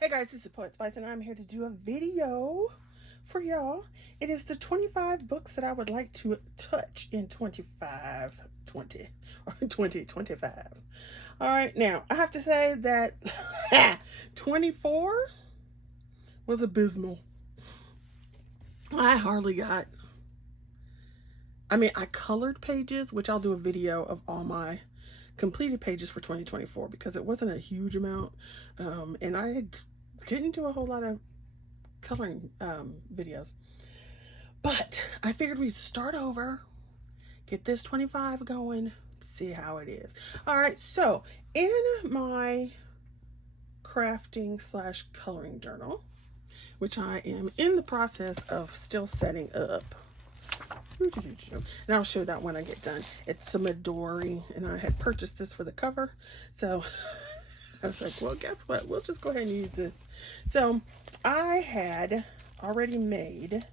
Hey guys, this is Poet Spice and I'm here to do a video for y'all. It is the 25 books that I would like to touch in 2025. Alright, now I have to say that 24 was abysmal. I hardly got, I colored pages, which I'll do a video of all my completed pages for 2024 because it wasn't a huge amount, and I didn't do a whole lot of coloring videos, but I figured we'd start over, get this 25 going, see how it is. All right, so in my crafting slash coloring journal, which I am in the process of still setting up, and I'll show that when I get done. It's a Midori, and I had purchased this for the cover, so I was like, well, guess what? We'll just go ahead and use this. So I had already made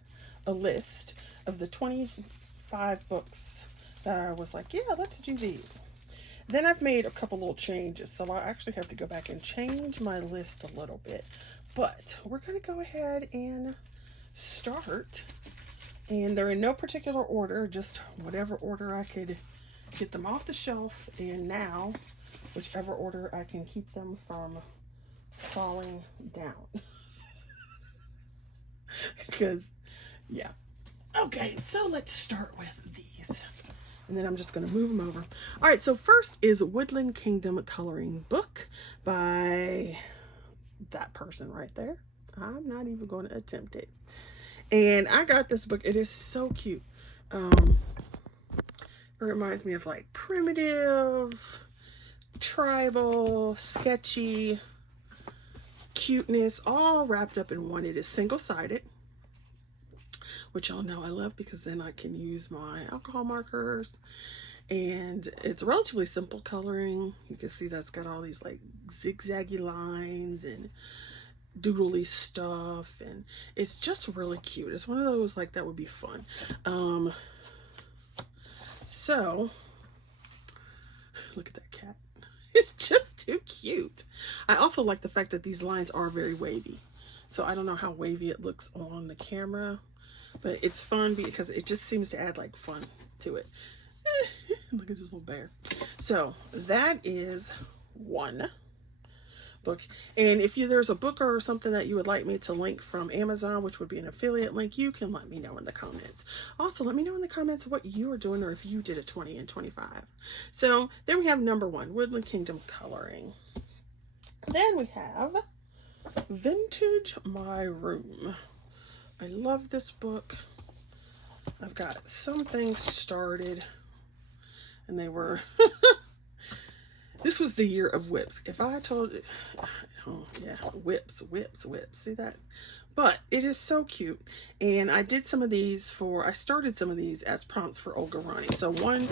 a list of the 25 books that I was like, yeah, let's do these. Then I've made a couple little changes, so I actually have to go back and change my list a little bit. But we're going to go ahead and start. And they're in no particular order, just whatever order I could get them off the shelf, and now whichever order I can keep them from falling down. Because, yeah. Okay, so let's start with these. And then I'm just going to move them over. All right, so first is Woodland Kingdom Coloring Book by that person right there. I'm not even going to attempt it. And I got this book. It is so cute. It reminds me of like primitive, tribal, sketchy cuteness, all wrapped up in one. It is single-sided, which y'all know I love because then I can use my alcohol markers. And it's relatively simple coloring. You can see that's got all these like zigzaggy lines and doodly stuff, and it's just really cute. It's one of those like that would be fun. So look at that cat. It's just too cute. I also like the fact that these lines are very wavy, so I don't know how wavy it looks on the camera, but it's fun because it just seems to add like fun to it. Look at this little bear. So that is one book. And if there's a book or something that you would like me to link from Amazon, which would be an affiliate link, you can let me know in the comments. Also, let me know in the comments what you are doing or if you did a 20 and 25. So then we have number one, Woodland Kingdom Coloring. Then we have Vintage My Room. I love this book. I've got some things started, and they were this was the year of whips. If I told you, oh yeah, whips. See that? But it is so cute. And I did some of these I started some of these as prompts for Olga Rani. So one,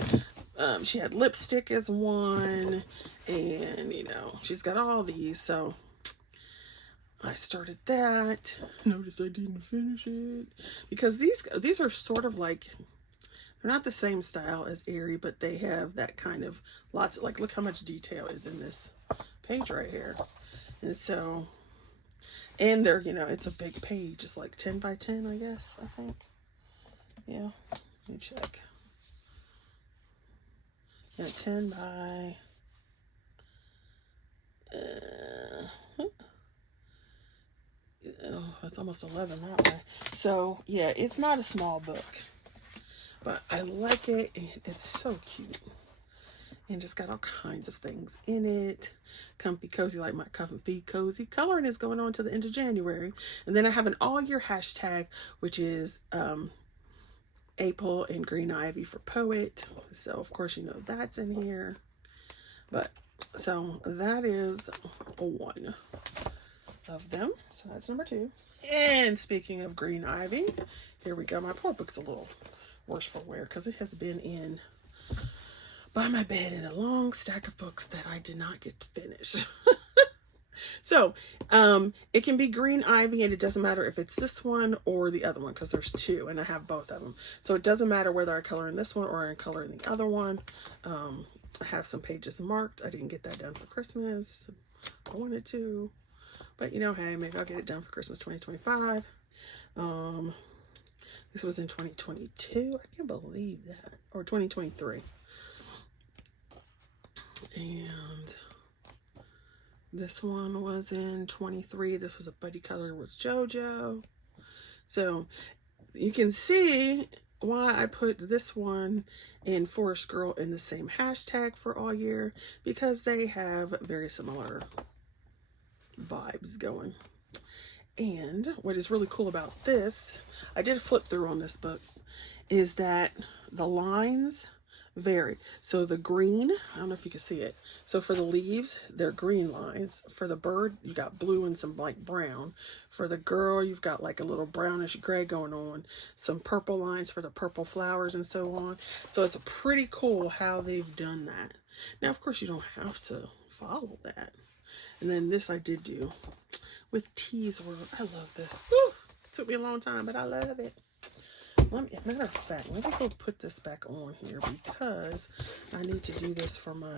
she had lipstick as one, and you know, she's got all these. So I started that. Notice I didn't finish it because these are sort of like, they're not the same style as Airy, but they have that kind of lots of, like, look how much detail is in this page right here. And so, and they're, you know, it's a big page. It's like 10 by 10, I guess, I think. Yeah, let me check. Yeah, 10 by, oh, it's almost 11 that way. So, yeah, it's not a small book. But I like it, and it's so cute. And just got all kinds of things in it. Comfy cozy, like my comfy cozy. Coloring is going on to the end of January. And then I have an all-year hashtag, which is April and Green Ivy for Poet. So, of course, you know that's in here. But, so that is one of them. So that's number two. And speaking of Green Ivy, here we go. My poor book's a little worse for wear because it has been in by my bed in a long stack of books that I did not get to finish. So it can be Green Ivy, and it doesn't matter if it's this one or the other one because there's two and I have both of them. So it doesn't matter whether I color in this one or I color in the other one. I have some pages marked. I didn't get that done for Christmas. I wanted to. But you know, hey, maybe I'll get it done for Christmas 2025. This was in 2022. I can't believe that. Or 2023. And this one was in 23. This was a buddy color with JoJo. So you can see why I put this one and Forest Girl in the same hashtag for all year, because they have very similar vibes going. And what is really cool about this, I did a flip through on this book, is that the lines vary. So the green, I don't know if you can see it. So for the leaves, they're green lines. For the bird, you got blue and some light brown. For the girl, you've got like a little brownish gray going on. Some purple lines for the purple flowers and so on. So it's pretty cool how they've done that. Now, of course, you don't have to follow that. And then this I did do with Tease World. I love this. Woo! It took me a long time, but I love it. Matter of fact, let me go put this back on here because I need to do this for my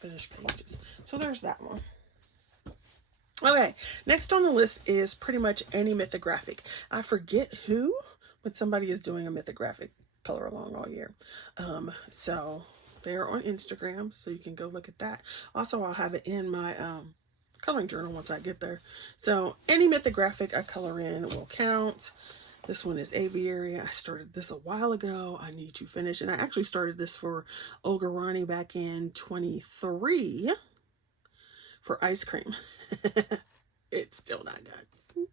finished pages. So there's that one. Okay, next on the list is pretty much any mythographic. I forget who, but somebody is doing a mythographic color along all year. So they're on Instagram, so you can go look at that. Also, I'll have it in my coloring journal once I get there. So any mythographic I color in will count. This one is Aviary. I started this a while ago. I need to finish, and I actually started this for Olga Rani back in 23 for ice cream. It's still not done,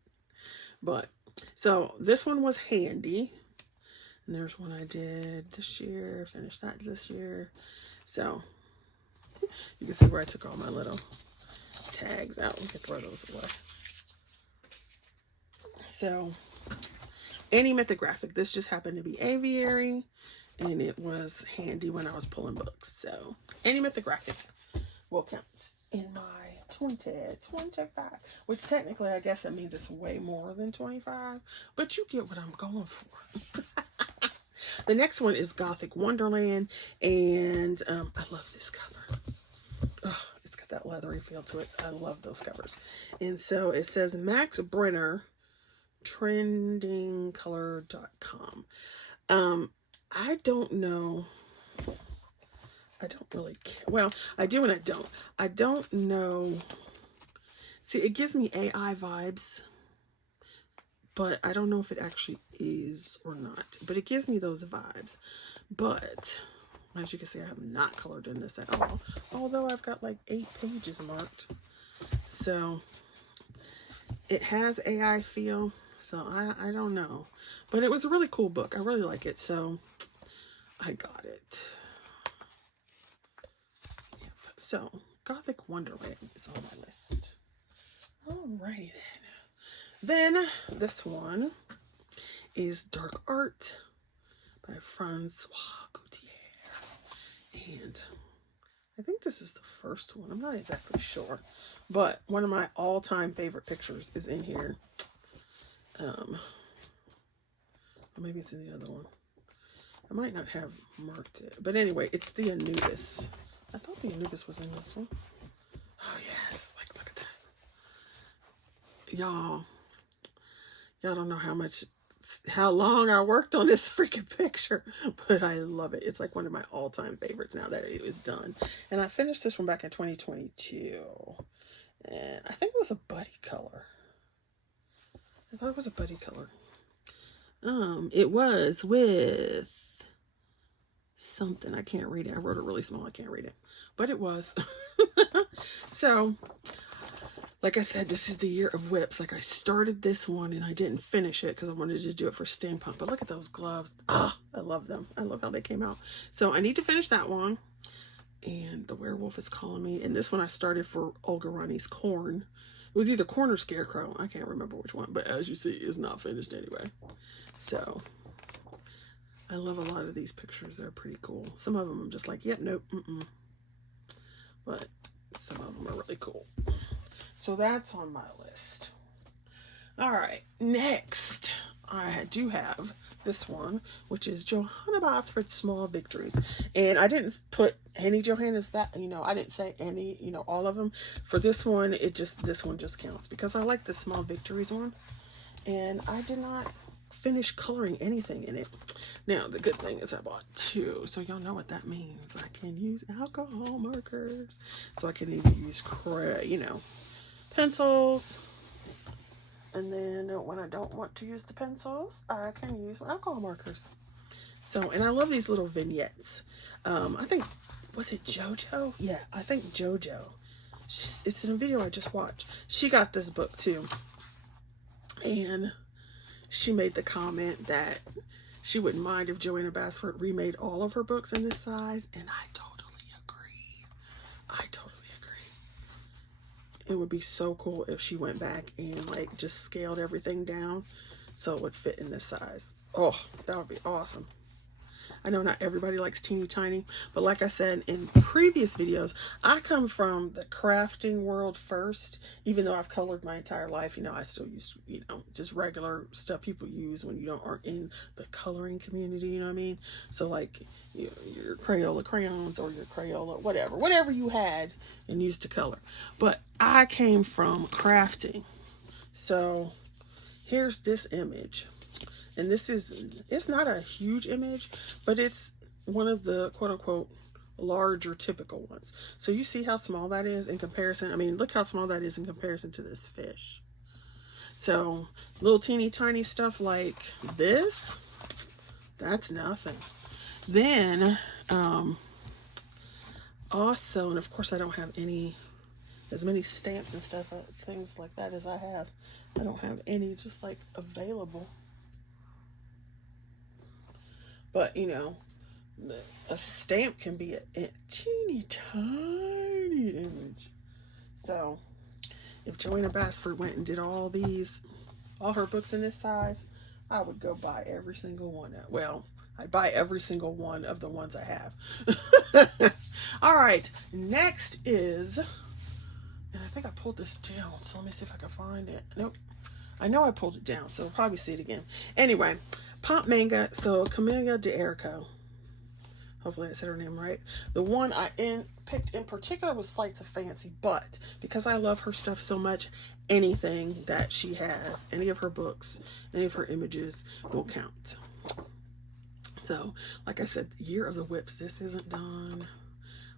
but so this one was handy. And there's one I did this year, finished that this year. So you can see where I took all my little tags out. We can throw those away. So any mythographic, this just happened to be Aviary, and it was handy when I was pulling books. So any mythographic will count in my 25, which technically I guess that means it's way more than 25, but you get what I'm going for. The next one is Gothic Wonderland, and I love this cover. Oh, it's got that leathery feel to it. I love those covers. And so it says Max Brenner, trendingcolor.com. I don't know. I don't really care. Well, I do and I don't. I don't know. See, it gives me AI vibes, but I don't know if it actually is or not. But it gives me those vibes. But as you can see, I have not colored in this at all. Although I've got like 8 pages marked. So it has AI feel. So I don't know. But it was a really cool book. I really like it. So I got it. Yep. So Gothic Wonderland is on my list. Alrighty then. Then this one is Dark Art by Francois Gautier. And I think this is the first one. I'm not exactly sure. But one of my all-time favorite pictures is in here. Or maybe it's in the other one. I might not have marked it. But anyway, it's the Anubis. I thought the Anubis was in this one. Oh, yes. Like, look at that. Y'all don't know how long I worked on this freaking picture, but I love it. It's like one of my all-time favorites now that it is done. And I finished this one back in 2022. And I think it was a buddy color. I thought it was a buddy color. It was with something. I can't read it. I wrote it really small. I can't read it. But it was. So, like I said, this is the year of whips. Like, I started this one and I didn't finish it because I wanted to do it for steampunk. But look at those gloves. Ah, I love them. I love how they came out. So I need to finish that one. And the werewolf is calling me. And this one I started for Olga Rani's Corn. It was either Corn or Scarecrow. I can't remember which one. But as you see, it's not finished anyway. So I love a lot of these pictures. They're pretty cool. Some of them I'm just like, yep, nope, But some of them are really cool. So that's on my list. All right, next I do have this one, which is Johanna Bosford Small Victories. And I didn't put any Johanna's that, you know, I didn't say any, you know, all of them. For this one, this one just counts because I like the Small Victories one. And I did not finish coloring anything in it. Now, the good thing is I bought two, so y'all know what that means. I can use alcohol markers. So I can even use, you know, pencils. And then when I don't want to use the pencils, I can use alcohol markers. So, and I love these little vignettes. I think, was it JoJo? Yeah, I think JoJo. It's in a video I just watched. She got this book too. And she made the comment that she wouldn't mind if Johanna Bosford remade all of her books in this size. And I totally agree. I totally agree. It would be so cool if she went back and like just scaled everything down so it would fit in this size. Oh, that would be awesome. I know not everybody likes teeny tiny, but like I said in previous videos, I come from the crafting world first. Even though I've colored my entire life, you know, I still use, you know, just regular stuff people use when you aren't in the coloring community, you know what I mean? So like your Crayola crayons or your Crayola, whatever you had and used to color. But I came from crafting. So here's this image. And this is, it's not a huge image, but it's one of the quote unquote larger typical ones. So you see how small that is in comparison. I mean, look how small that is in comparison to this fish. So little teeny tiny stuff like this, that's nothing. Then, also, and of course I don't have as many stamps and stuff, things like that as I have. I don't have any just like available. But, you know, a stamp can be a teeny tiny image. So, if Johanna Bosford went and did all her books in this size, I would go buy every single one. Well, I'd buy every single one of the ones I have. All right, next is, and I think I pulled this down, so let me see if I can find it. Nope. I know I pulled it down, so we'll probably see it again. Anyway, Pop Manga, so Chamia Deero. Hopefully I said her name right. The one I picked in particular was Flights of Fancy, but because I love her stuff so much, anything that she has, any of her books, any of her images will count. So, like I said, Year of the Whips, this isn't done.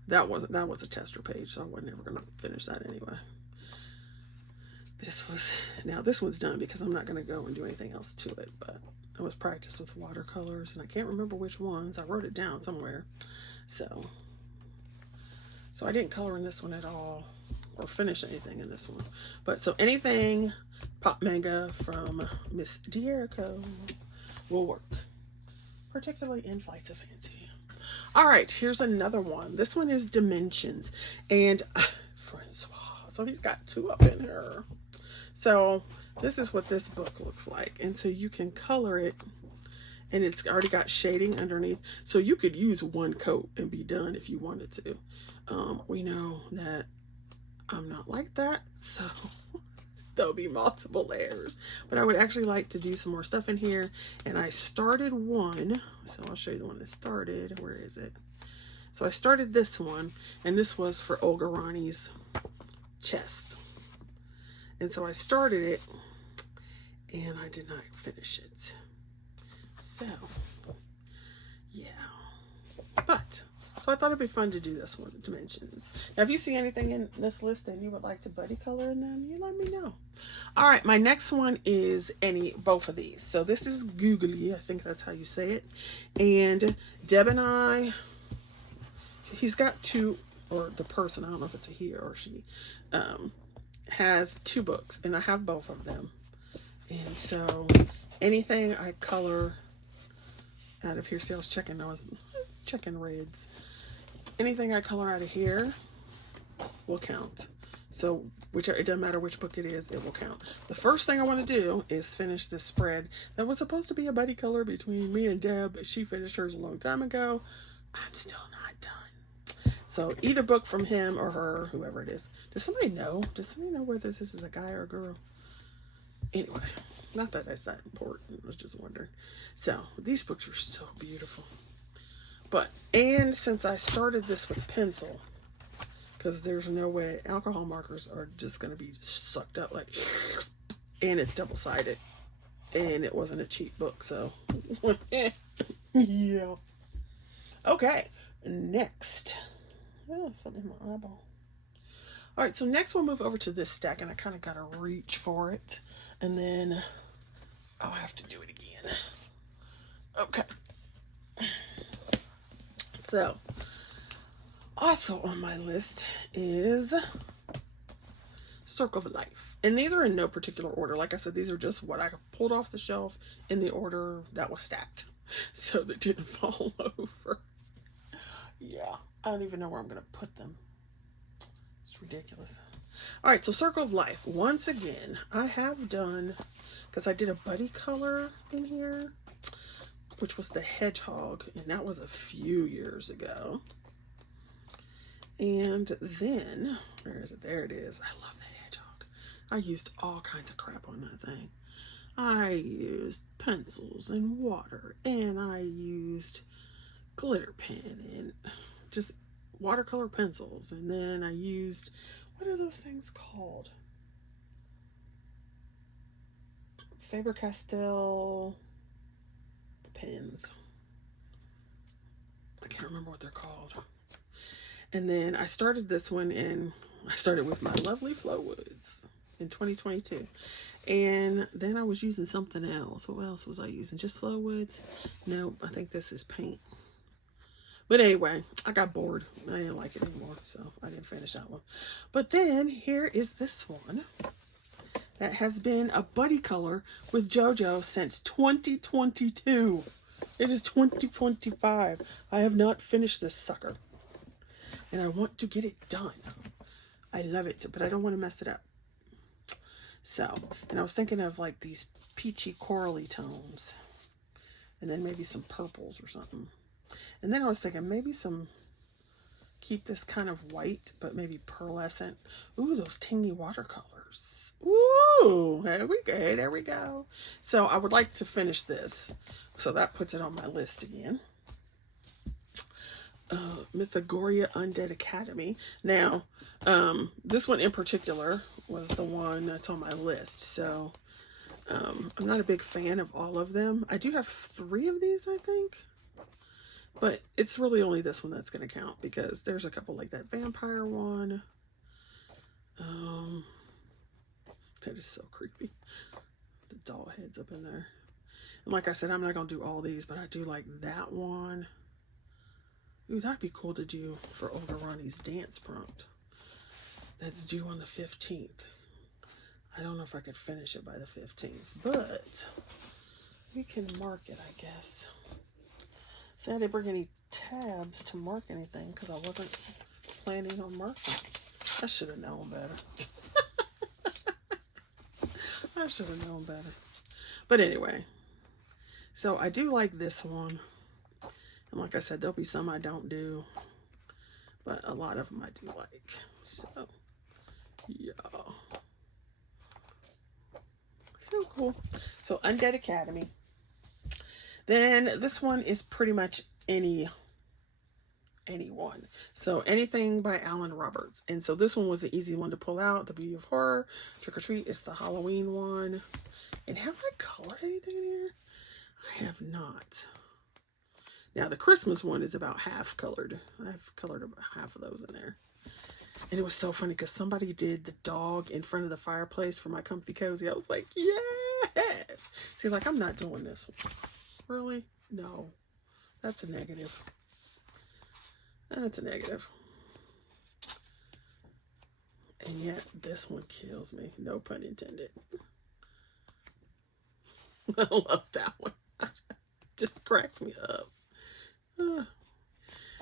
That was a tester page, so I was never going to finish that anyway. Now this one's done because I'm not going to go and do anything else to it, but I was practiced with watercolors and I can't remember which ones. I wrote it down somewhere. So I didn't color in this one at all or finish anything in this one. But so anything Pop Manga from Miss Deero will work, particularly in Flights of Fancy. All right, here's another one. This one is Dimensions, and Francois. So he's got two up in here. So this is what this book looks like. And so you can color it, and it's already got shading underneath. So you could use one coat and be done if you wanted to. We know that I'm not like that, so there'll be multiple layers. But I would actually like to do some more stuff in here. And I started one, so I'll show you the one that started. Where is it? So I started this one, and this was for Olga Rani's chest. And so I started it, and I did not finish it. So, yeah. But, so I thought it'd be fun to do this one, Dimensions. Now, if you see anything in this list and you would like to buddy color in them, you let me know. All right, my next one is both of these. So this is Googly, I think that's how you say it. And Deb and I, he's got two, or the person, I don't know if it's a he or she, has two books, and I have both of them. And so anything I color out of here, see I was checking reds. Anything I color out of here will count. So it doesn't matter which book it is, it will count. The first thing I want to do is finish this spread that was supposed to be a buddy color between me and Deb. She finished hers a long time ago. I'm still not done. So either book from him or her, whoever it is. Does somebody know? Does somebody know whether this is a guy or a girl? Anyway, not that that's that important. I was just wondering. So these books are so beautiful. But, and since I started this with pencil, because there's no way alcohol markers are just going to be sucked up like, and it's double-sided, and it wasn't a cheap book, so yeah. Okay, next. Oh, something in my eyeball. All right, so next we'll move over to this stack, and I kind of got to reach for it, and then I'll have to do it again. Okay. So, also on my list is Circle of Life. And these are in no particular order. Like I said, these are just what I pulled off the shelf in the order that was stacked, so they didn't fall over. Yeah, I don't even know where I'm going to put them. It's ridiculous. All right, so Circle of Life. Once again, I have done, because I did a buddy color in here, which was the hedgehog, and that was a few years ago. And then, where is it? There it is. I love that hedgehog. I used all kinds of crap on that thing. I used pencils and water, and I used glitter pen and just watercolor pencils, and then I used, what are those things called? Faber-Castell pens. I can't remember what they're called. And then I started this one, and I started with my lovely Flowwoods in 2022. And then I was using something else. What else was I using? Just Flowwoods? Nope, I think this is paint. But anyway, I got bored. I didn't like it anymore, so I didn't finish that one. But then here is this one that has been a buddy color with JoJo since 2022. It is 2025. I have not finished this sucker, and I want to get it done. I love it, but I don't want to mess it up. So, and I was thinking of like these peachy corally tones, and then maybe some purples or something. And then I was thinking maybe some, keep this kind of white, but maybe pearlescent. Ooh, those tingy watercolors. Ooh, there we go, there we go. So I would like to finish this. So that puts it on my list again. Mythagoria Undead Academy. Now, this one in particular was the one that's on my list. So I'm not a big fan of all of them. I do have 3 of these, I think. But it's really only this one that's going to count, because there's a couple like that vampire one. That is so creepy. The doll heads up in there. And like I said, I'm not going to do all these, but I do like that one. Ooh, that'd be cool to do for Olga Ronnie's dance prompt. That's due on the 15th. I don't know if I could finish it by the 15th, but we can mark it, I guess. See, I didn't bring any tabs to mark anything because I wasn't planning on marking. I should have known better. I should have known better. But anyway, so I do like this one. And like I said, there'll be some I don't do, but a lot of them I do like. So, yeah. So cool. So, Undead Academy. Then this one is pretty much anyone. So anything by Alan Roberts. And so this one was the easy one to pull out. The Beauty of Horror, Trick or Treat is the Halloween one. And have I colored anything in here? I have not. Now the Christmas one is about half colored. I've colored about half of those in there. And it was so funny because somebody did the dog in front of the fireplace for my comfy cozy. I was like, yes. See, like, I'm not doing this one. Really? No. That's a negative. That's a negative. And yet, this one kills me. No pun intended. I love that one. Just cracks me up.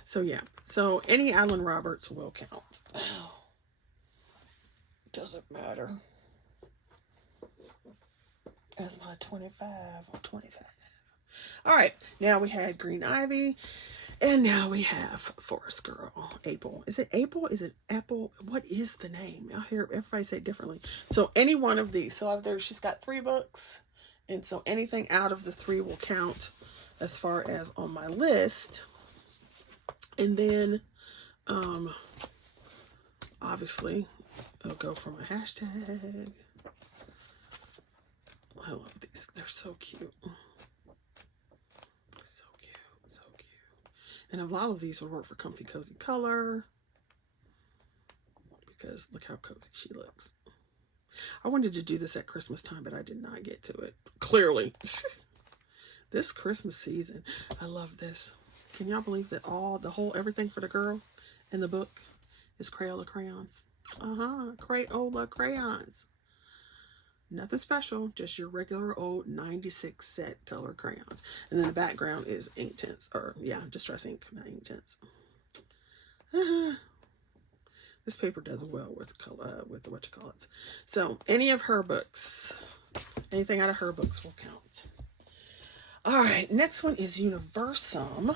So, yeah. So, any Alan Roberts will count. Oh. Doesn't matter. As my 25 or 25. All right. Now we had Green Ivy. And now we have Forest Girl, April. Is it April? Is it Apple? What is the name? I hear everybody say it differently. So any one of these. So out of there, she's got 3 books. And so anything out of the 3 will count as far as on my list. And then, obviously, I'll go for my hashtag. I love these. They're so cute. So cute. So cute. And a lot of these would work for Comfy Cozy Color. Because look how cozy she looks. I wanted to do this at Christmas time, but I did not get to it. Clearly. This Christmas season. I love this. Can y'all believe that everything for the girl in the book is Crayola crayons? Crayola crayons. Nothing special, just your regular old 96 set color crayons. And then the background is ink tints, or yeah, distress ink, not ink tints. This paper does well with color, with the whatchamacallits. So any of her books, anything out of her books will count. All right, next one is Universum,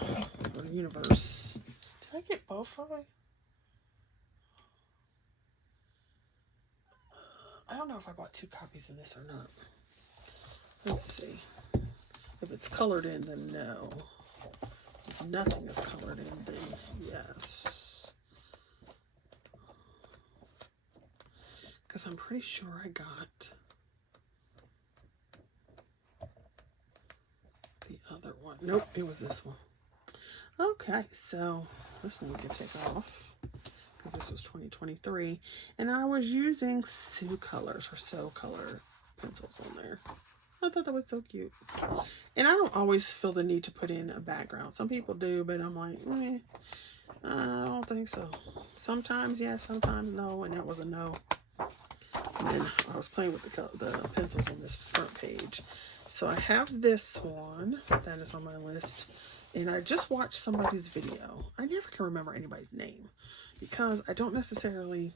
or Universe. Did I get both of them? I don't know if I bought 2 copies of this or not. Let's see. If it's colored in, then no. If nothing is colored in, then yes. Because I'm pretty sure I got the other one. Nope, it was this one. Okay, so this one we can take off. This was 2023, and I was using So Color pencils on there. I thought that was so cute. And I don't always feel the need to put in a background. Some people do, but I'm like, I don't think so. Sometimes yes, sometimes no, and that was a no. And then I was playing with the pencils on this front page. So I have this one that is on my list, and I just watched somebody's video. I never can remember anybody's name, because I don't necessarily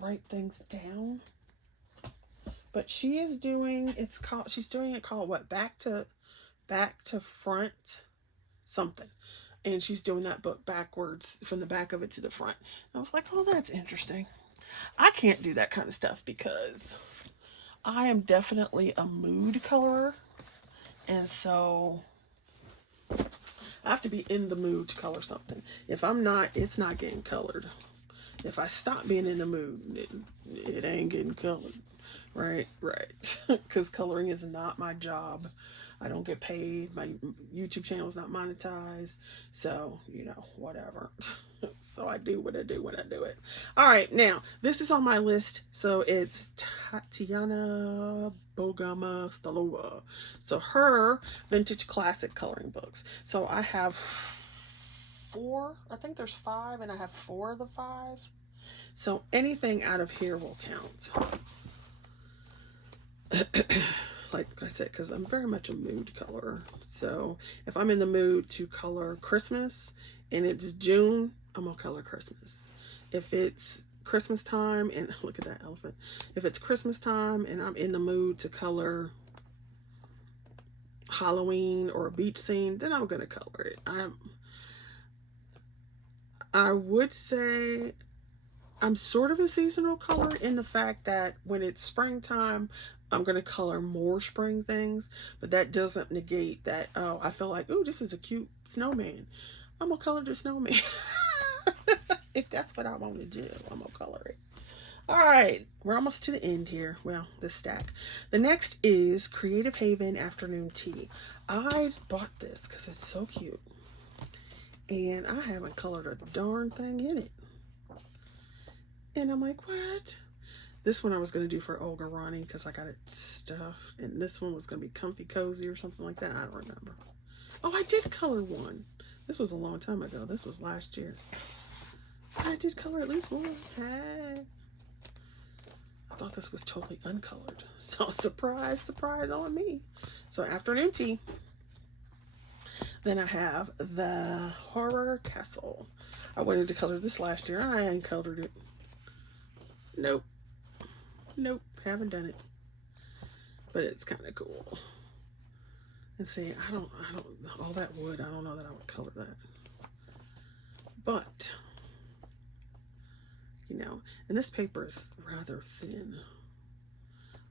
write things down. But she is doing, she's doing it called what? Back to front something. And she's doing that book backwards from the back of it to the front. And I was like, oh, that's interesting. I can't do that kind of stuff because I am definitely a mood colorer. And so I have to be in the mood to color something. If I'm not, it's not getting colored. If I stop being in the mood, it ain't getting colored. Right. Because coloring is not my job. I don't get paid. My YouTube channel is not monetized. So, whatever. So I do what I do when I do it. All right. Now, this is on my list. So it's Tatiana Bogomolova. So her vintage classic coloring books. So I have 4. I think there's 5, and I have 4 of the 5. So anything out of here will count. Like I said, because I'm very much a mood colorer. So if I'm in the mood to color Christmas and it's June, I'm gonna color Christmas. If it's Christmas time, and look at that elephant. If it's Christmas time and I'm in the mood to color Halloween or a beach scene, then I'm gonna color it. I would say I'm sort of a seasonal color in the fact that when it's springtime, I'm going to color more spring things, but that doesn't negate that, oh, I feel like, oh, this is a cute snowman. I'm going to color the snowman. If that's what I want to do, I'm going to color it. All right, we're almost to the end here. Well, this stack. The next is Creative Haven Afternoon Tea. I bought this because it's so cute. And I haven't colored a darn thing in it. And I'm like, what? This one I was going to do for Olga Ronnie because I got it stuffed. And this one was going to be Comfy Cozy or something like that. I don't remember. Oh, I did color one. This was a long time ago. This was last year. I did color at least one. Hey. I thought this was totally uncolored. So surprise, surprise on me. So Afternoon Tea. Then I have the Horror Castle. I wanted to color this last year. I ain't colored it. Nope, haven't done it, but it's kind of cool. And see, I don't, all that wood, I don't know that I would color that. But, you know, and this paper is rather thin.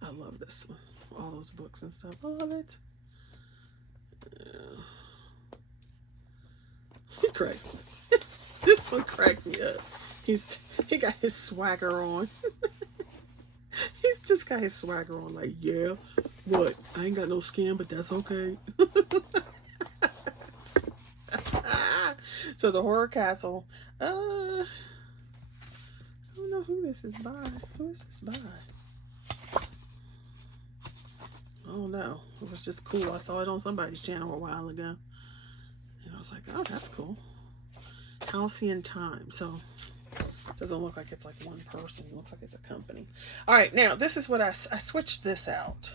I love this one. All those books and stuff. I love it. He cracks me. This one cracks me up. He got his swagger on. He's just got his swagger on, like, yeah, what? I ain't got no skin, but that's okay. So the Horror Castle. I don't know who this is by. Who is this by? Oh no, it was just cool. I saw it on somebody's channel a while ago, and I was like, oh, that's cool. Halcyon Time. So it doesn't look like it's like one person. It looks like it's a company. All right, now this is what I switched this out.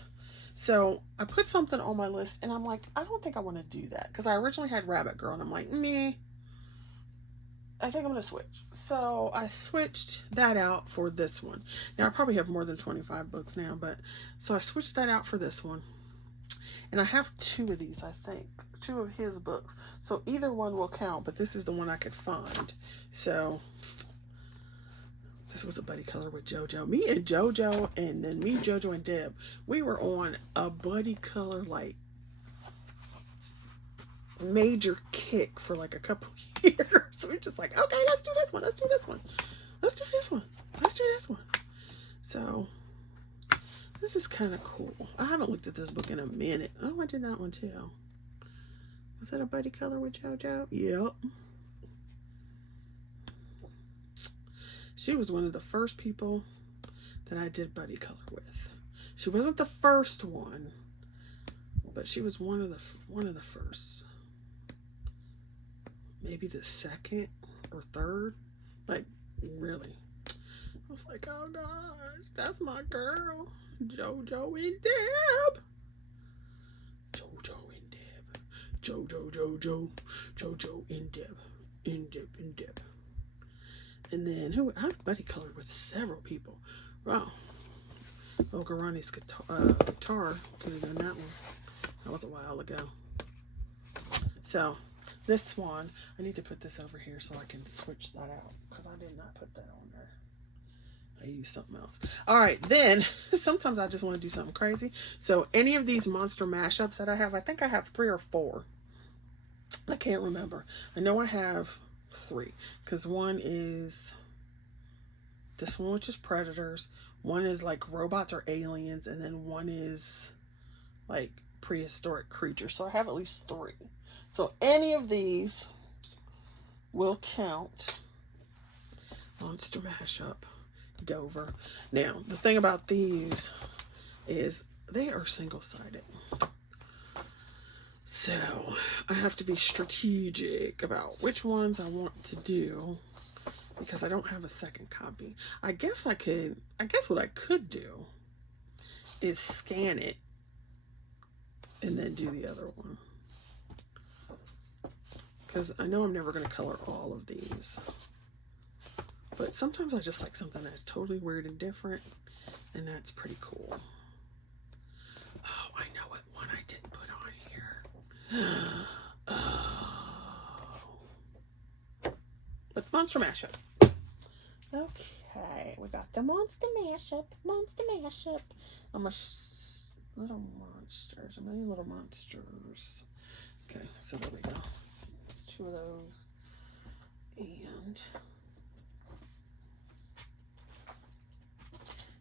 So I put something on my list, and I'm like, I don't think I want to do that, because I originally had Rabbit Girl, and I'm like, meh. I think I'm going to switch. So I switched that out for this one. Now I probably have more than 25 books now, but so I switched that out for this one. And I have 2 of these, I think. 2 of his books. So either one will count, but this is the one I could find. So this was a buddy color with JoJo. Me and JoJo, and then me, JoJo, and Deb, we were on a buddy color, like, major kick for like a couple years. We're just like, okay, let's do this one, let's do this one, let's do this one, let's do this one. So this is kind of cool. I haven't looked at this book in a minute. Oh, I did that one too. Was that a buddy color with JoJo? Yep. She was one of the first people that I did buddy color with. She wasn't the first one, but she was one of the first. Maybe the second or third. Like, really. I was like, oh gosh, that's my girl. JoJo and Deb. JoJo and Deb. JoJo and Deb. And Deb. And then, who? I've buddy colored with several people. Wow. Ogarani's guitar. Could have done that one. That was a while ago. So, this one, I need to put this over here so I can switch that out, because I did not put that on there. I used something else. All right, then sometimes I just want to do something crazy. So any of these monster mashups that I have, I think I have 3 or 4. I can't remember. I know I have 3, because one is this one, which is predators. One is like robots or aliens, and then one is like prehistoric creatures. So I have at least 3. So any of these will count. Monster mashup, Dover. Now, the thing about these is they are single-sided. So I have to be strategic about which ones I want to do, because I don't have a second copy. I guess what I could do is scan it and then do the other one. Because I know I'm never going to color all of these. But sometimes I just like something that's totally weird and different. And that's pretty cool. Oh, I know what one I didn't put on here. Oh. But Monster Mashup. Okay, we got the Monster Mashup. Monster Mashup. Little monsters. A million little monsters. Okay, so there we go. 2 of those, and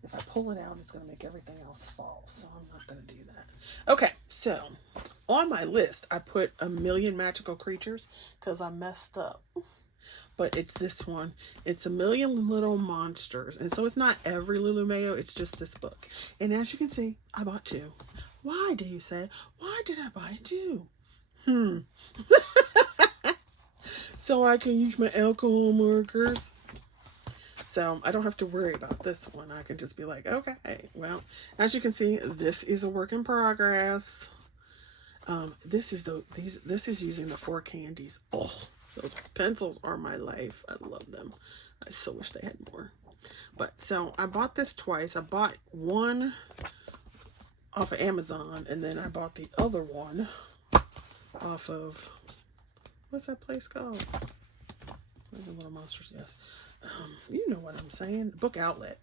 if I pull it out, it's going to make everything else fall, so I'm not going to do that. Okay, so on my list, I put a million magical creatures because I messed up, but it's this one. It's a million little monsters, and so it's not every Lulu Mayo, it's just this book. And as you can see, I bought 2. Why, do you say? Why did I buy 2? So I can use my alcohol markers. So I don't have to worry about this one. I can just be like, okay, well, as you can see, this is a work in progress. This is using the 4 candies. Oh, those pencils are my life. I love them. I so wish they had more. But so I bought this twice. I bought one off of Amazon, and then I bought the other one off of, what's that place called? Where's the Little Monsters? Yes. You know what I'm saying. Book Outlet.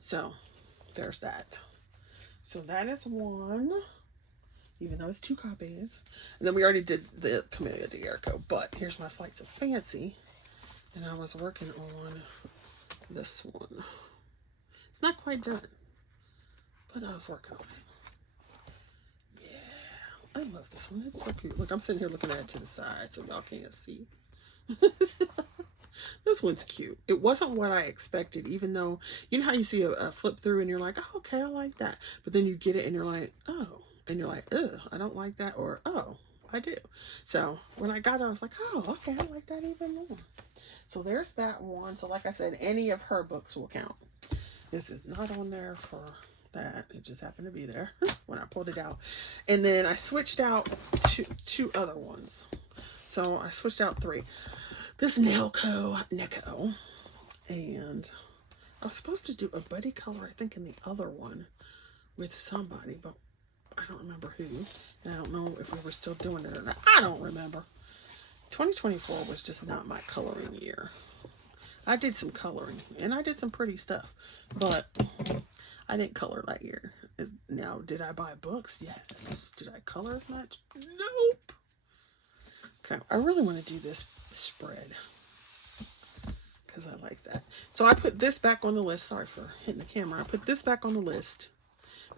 So there's that. So that is one, even though it's 2 copies. And then we already did the Chamia Deero, but here's my Flights of Fancy. And I was working on this one. It's not quite done, but I was working on it. Yeah, I love this one. It's so cute. Look, I'm sitting here looking at it to the side so y'all can't see. This one's cute. It wasn't what I expected, even though, you know how you see a flip through and you're like, oh, okay, I like that. But then you get it and you're like, oh, and you're like, ugh, I don't like that, or oh, I do. So when I got it, I was like, oh, okay, I like that even more. So there's that one. So like I said, any of her books will count. This is not on there for that. It just happened to be there when I pulled it out. And then I switched out two other ones. So I switched out 3. This Neko, and I was supposed to do a buddy color, I think, in the other one with somebody, but I don't remember who. And I don't know if we were still doing it or not. I don't remember. 2024 was just not my coloring year. I did some coloring, and I did some pretty stuff, but I didn't color that year. Now, did I buy books? Yes. Did I color as much? Nope. Okay, I really want to do this spread because I like that. So I put this back on the list. Sorry for hitting the camera. I put this back on the list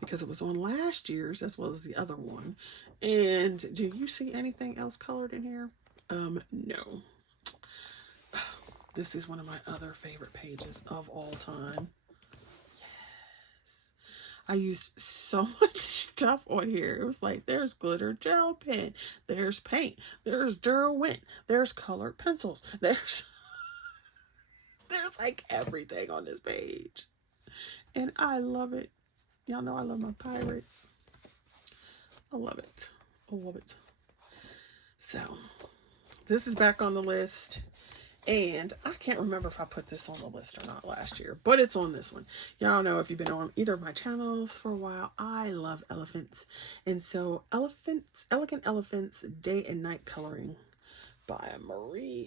because it was on last year's as well as the other one. And do you see anything else colored in here? No. This is one of my other favorite pages of all time. Yes. I used so much stuff on here. It was like, there's glitter gel pen, there's paint, there's Derwent, there's colored pencils, there's like everything on this page. And I love it. Y'all know I love my pirates. I love it. I love it. So this is back on the list. And I can't remember if I put this on the list or not last year, but it's on this one. Y'all know, if you've been on either of my channels for a while, I love elephants. And so Elegant Elephants Day and Night Coloring by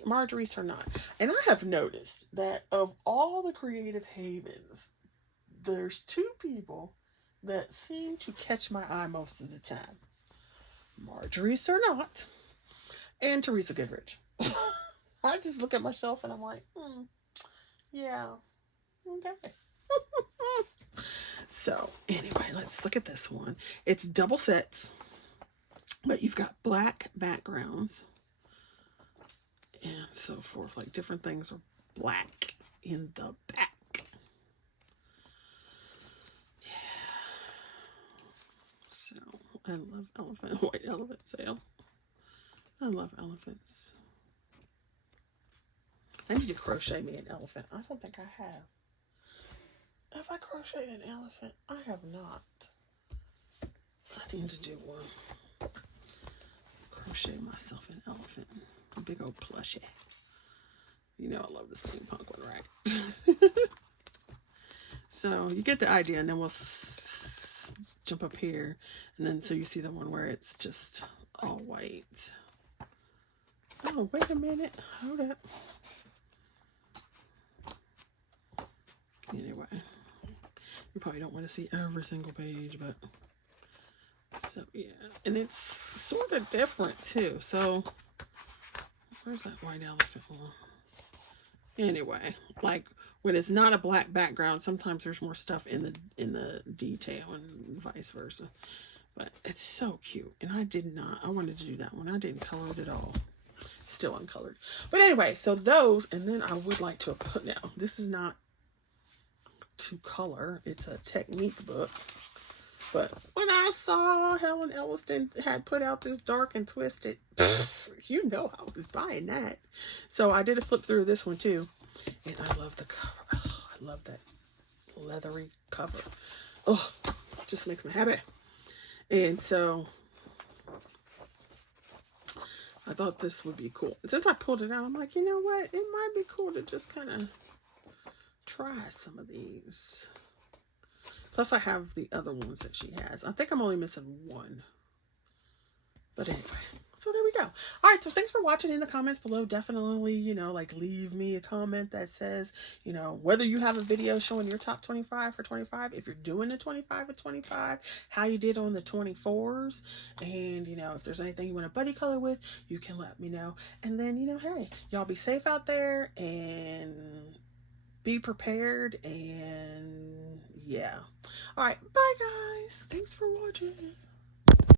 Marjorie Sarnat. And I have noticed that of all the creative havens, there's 2 people that seem to catch my eye most of the time. Marjorie Sarnat and Teresa Goodrich. I just look at myself and I'm like, yeah, okay. So anyway, let's look at this one. It's double sets, but you've got black backgrounds and so forth. Like different things are black in the back. Yeah. So I love white elephant sale. I love elephants. I need to crochet me an elephant. I don't think I have. Have I crocheted an elephant? I have not. I need to do one. Crochet myself an elephant. A big old plushie. You know I love the steampunk one, right? So you get the idea, and then we'll jump up here. And then so you see the one where it's just all white. Oh, wait a minute. Hold up. Anyway, you probably don't want to see every single page, but so yeah, and it's sort of different too. So where's that white elephant one? Anyway, like when it's not a black background, sometimes there's more stuff in the detail and vice versa. But it's so cute, and I wanted to do that one. I didn't color it at all. Still uncolored. But anyway, so those, and then I would like to put, now this is not to color, it's a technique book, but when I saw Helen Elliston had put out this Dark and Twisted, you know I was buying that. So I did a flip through this one too, and I love the cover. Oh, I love that leathery cover. Oh, it just makes me happy. And so I thought this would be cool. Since I pulled it out, I'm like, you know what, it might be cool to just kind of try some of these. Plus I have the other ones that she has. I think I'm only missing one. But anyway, so there we go. All right, so thanks for watching. In the comments below, definitely, you know, like leave me a comment that says, you know, whether you have a video showing your top 25 for 25, if you're doing the 25 for 25, how you did on the 24s, and, you know, if there's anything you want to buddy color with, you can let me know. And then, you know, hey, y'all be safe out there and be prepared, and yeah. All right, bye guys. Thanks for watching.